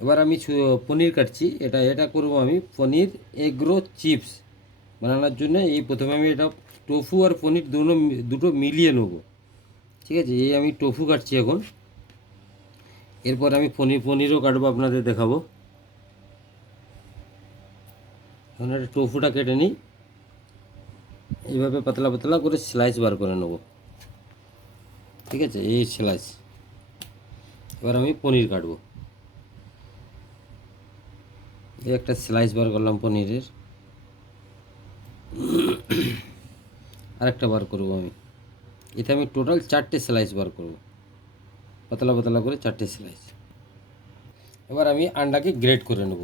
এবার আমি পনির কাটছি। এটা এটা করব আমি পনির এগরো চিপস বানানোর জন্য। এই প্রথমে আমি এটা টোফু আর পনির দুটো মিলিয়ে নেব। ঠিক আছে, এই আমি টোফু কাটছি এখন। এরপর আমি পনিরও কাটবো, আপনাদের দেখাবো। এখন একটা টোফুটা কেটে নিই, এইভাবে পাতলা পাতলা করে স্লাইস বার করে নেব। ঠিক আছে, এই স্লাইস। এবার আমি পনির কাটবো। এই একটা স্লাইস বার করলাম পনিরের, আরেকটা বার করব আমি। এতে আমি টোটাল 4টে স্লাইস বার করব, পাতলা পাতলা করে 4টে স্লাইস। এবার আমি আন্ডাকে গ্রেট করে নেব।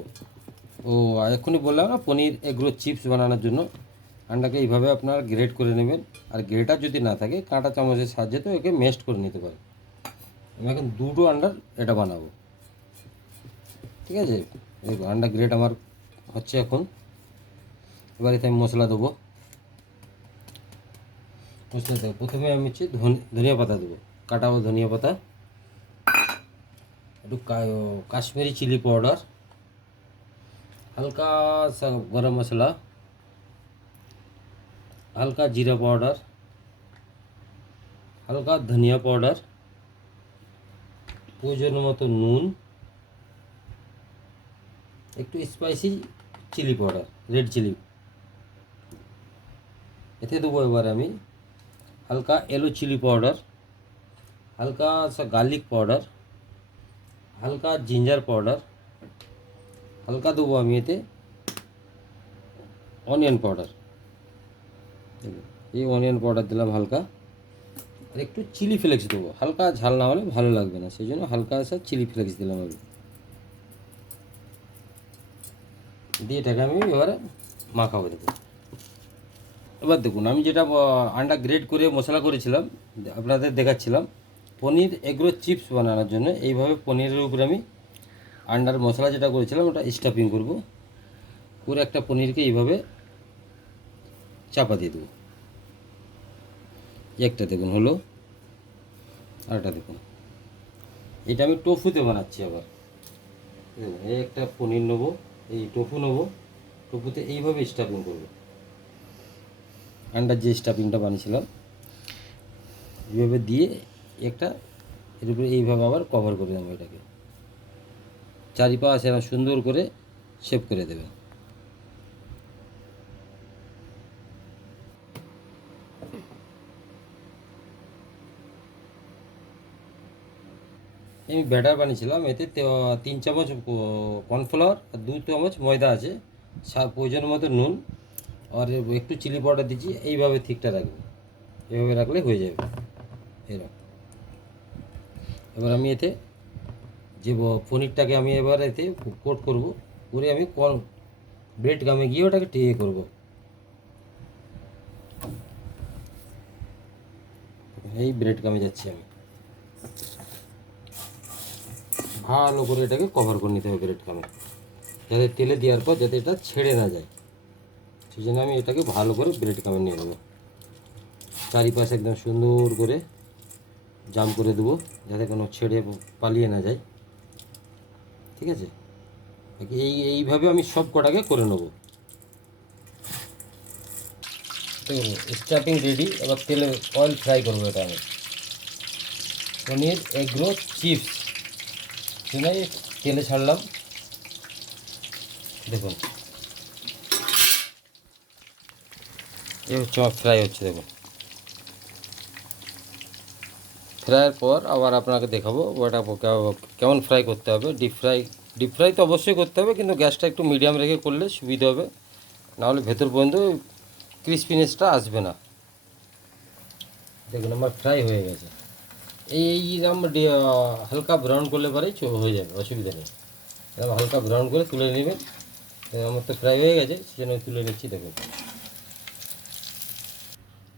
ও এক্ষুনি বললাম না, পনির এগরো চিপস বানানোর জন্য আন্ডাকে এইভাবে আপনারা গ্রেট করে নেবেন। আর গ্রেটার যদি না থাকে কাঁটা চামচের সাহায্যে তো একে মেস্ট করে নিতে পারেন। আমি এখন দুটো আন্ডার এটা বানাবো। ঠিক আছে, এই আন্ডা গ্রেট আমার হচ্ছে এখন। এবার এতে আমি মশলা দেবো। প্রথমে আমি হচ্ছে ধনিয়া পাতা দেবো, কাটাবো ধনিয়া পাতা, একটু কাশ্মীরি চিলি পাউডার, হালকা সা গরম মশলা, হালকা জিরা পাউডার, হালকা ধনিয়া পাউডার, প্রয়োজন মতো নুন, একটু spicy chilli powder, red chilli. এতে দেবো এবার আমি হালকা येलो চিলি পাউডার, হালকা সা গার্লিক পাউডার, হালকা জিঞ্জার পাউডার, হালকা দেবো আমি এতে অনিয়ন পাউডার। এই অনিয়ন পাউডার দিলাম হালকা। আর একটু চিলি ফ্লেক্স দেবো, হালকা ঝাল না হলে ভালো লাগবে না, সেই জন্য হালকা সা চিলি ফ্লেক্স দিলাম আমি। দিয়ে এটাকে আমি এবারে মাখাবো। দেবো এবার দেখুন, আমি যেটা আন্ডা গ্রেট করে মশলা করেছিলাম আপনাদের দেখাচ্ছিলাম, পনির এগরো চিপস বানানোর জন্য এইভাবে পনিরের উপরে আমি আন্ডার মশলা যেটা করেছিলাম ওটা স্টাফিং করব। করে একটা পনিরকে এইভাবে চাপা দিয়ে দেবো। একটা দেখুন হলো, আরেকটা দেখুন। এটা আমি টোফুতে বানাচ্ছি আবার। দেখুন, এই একটা পনির নেবো, এই টোফু নেবো, টোফুতে এইভাবে স্টাফিং করবো। আন্ডার যে স্টাফিংটা বানিয়েছিলাম এইভাবে দিয়ে একটা এর উপরে এইভাবে আবার কভার করে দেবো। এটাকে চারিপাশ এরকম সুন্দর করে শেপ করে দেবেন। আমি ব্যাটার বানিয়েছিলাম, এতে 3 চামচ কর্নফ্লাওয়ার আর 2 চামচ ময়দা আছে, প্রয়োজন মতো নুন আর একটু চিলি পাউডার দিচ্ছি। এইভাবে ঠিকটা রাখবে, এইভাবে রাখলে হয়ে যাবে এরকম। এবার আমি এতে যে পনিরটাকে আমি এবার এতে কোট করব, করে আমি ব্রেড গামে গিয়ে ওটাকে টেয়ে করব। এই ব্রেড গামে যাচ্ছি আমি, ভালো করে এটাকে কভার করে নিতে হবে ব্রেড গামে, যাতে তেলে দেওয়ার পর যাতে এটা ছেড়ে না যায়। সেই জন্য আমি এটাকে ভালো করে ব্রেড গামে নিয়ে নেবো। চারিপাশে একদম সুন্দর করে জাম করে দেবো, যাতে কোনো ছেড়ে পালিয়ে না যায়। ঠিক আছে, এইভাবে আমি সব কটাকে করে নেবো। তো স্টাফিং রেডি। এবার তেলে অয়েল ফ্রাই করবো এটা আমি। পনির এগরো চিপস শুনে তেলে ছাড়লাম। দেখুন এই হচ্ছে আমার ফ্রাই হচ্ছে। দেখুন ফ্রাইয়ের পর আবার আপনাকে দেখাবো ওটা কেমন ফ্রাই করতে হবে। ডিপ ফ্রাই তো অবশ্যই করতে হবে, কিন্তু গ্যাসটা একটু মিডিয়াম রেখে করলে সুবিধা হবে, নাহলে ভেতর পর্যন্ত ক্রিসপিনেসটা আসবে না। দেখুন আমার ফ্রাই হয়ে গেছে। এইরকম হালকা ব্রাউন করলে পরেই হয়ে যাবে, অসুবিধা নেই। এরকম হালকা ব্রাউন করে তুলে নেবেন। আমার তো ফ্রাই হয়ে গেছে, সেজন্য তুলে নিচ্ছি। দেখুন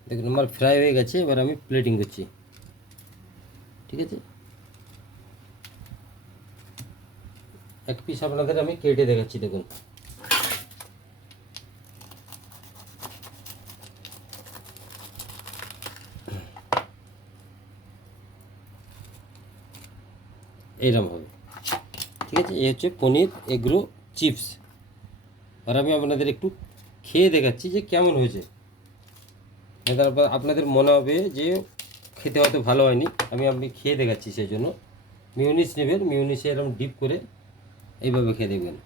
দেখুন আমার ফ্রাই হয়ে গেছে। এবার আমি প্লেটিং করছি। ঠিক আছে, এক পিস আপনাদের আমি কেটে দেখাচ্ছি। দেখুন এইরকম হবে। ঠিক আছে, এই হচ্ছে পনির এগরো চিপস। আর আমি আপনাদের একটু খেয়ে দেখাচ্ছি যে কেমন হয়েছে। তারপর আপনাদের মনে হবে যে খেতে হয়তো ভালো হয়নি, আপনি খেয়ে দেখাচ্ছি। সেই জন্য মিউনিস নেবেন, মিউনিসে এরকম ডিপ করে এইভাবে খেয়ে দেখবেন।